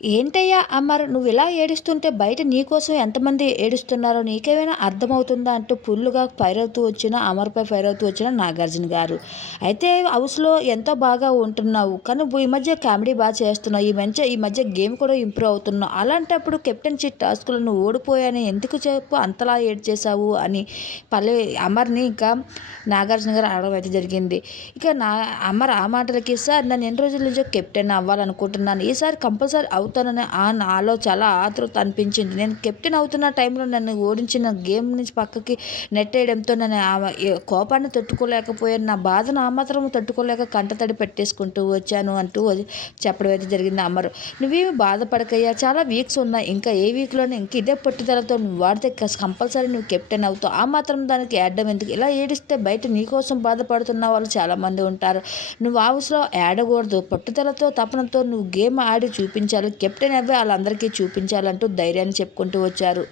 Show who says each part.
Speaker 1: ఏంటయ్యా అమర్ నువ్వు ఇలా ఏడుస్తుంటే బయట నీకోసం ఎంతమంది ఏడుస్తున్నారో నీకేమైనా అర్థమవుతుందా అంటూ ఫుల్లుగా ఫైర్ అవుతూ వచ్చిన అమర్పై ఫైర్ అవుతూ వచ్చిన నాగార్జున గారు. అయితే హౌస్లో ఎంతో బాగా ఉంటున్నావు కానీ ఈ మధ్య కామెడీ బాగా చేస్తున్నావు ఈ మధ్య ఈ మధ్య గేమ్ కూడా ఇంప్రూవ్ అవుతున్నావు. అలాంటప్పుడు కెప్టెన్షిప్ టాస్క్లో నువ్వు ఓడిపోయాని ఎందుకు చెప్పు అంతలా ఏడ్ చేశావు అని పల్లె అమర్ని ఇంకా నాగార్జున గారు అడగడం అయితే జరిగింది. ఇక నా అమర్ ఆ మాటలకి సార్ నన్ను ఎన్ని రోజుల నుంచో కెప్టెన్ అవ్వాలనుకుంటున్నాను. ఈసారి కంపల్సరీ అవుతానని ఆ నాలో చాలా ఆతృత అనిపించింది. నేను కెప్టెన్ అవుతున్న టైంలో నన్ను ఓడించిన గేమ్ నుంచి పక్కకి నెట్టేయడంతో నన్ను ఆ కోపాన్ని తట్టుకోలేకపోయాను. నా బాధను ఆ మాత్రం తట్టుకోలేక కంటతడి పెట్టేసుకుంటూ వచ్చాను అంటూ చెప్పడం అయితే జరిగింది. అమ్మరు నువ్వేమి బాధపడకయ్యా? చాలా వీక్స్ ఉన్నాయి. ఇంకా ఏ వీక్లోనే ఇంక ఇదే పట్టుదలతో నువ్వు వాడితే కంపల్సరీ నువ్వు కెప్టెన్ అవుతావు. ఆ మాత్రం దానికి యాడ్డం ఎందుకు? ఇలా ఏడిస్తే బయట నీకోసం బాధపడుతున్న వాళ్ళు చాలామంది ఉంటారు. నువ్వు ఆవుస్లో ఏడకూడదు పట్టుదలతో తపనతో నువ్వు గేమ్ ఆడి చూపించాలి. కెప్టెన్ అవే వాళ్ళందరికీ చూపించాలంటూ ధైర్యాన్ని చెప్పుకుంటూ వచ్చారు.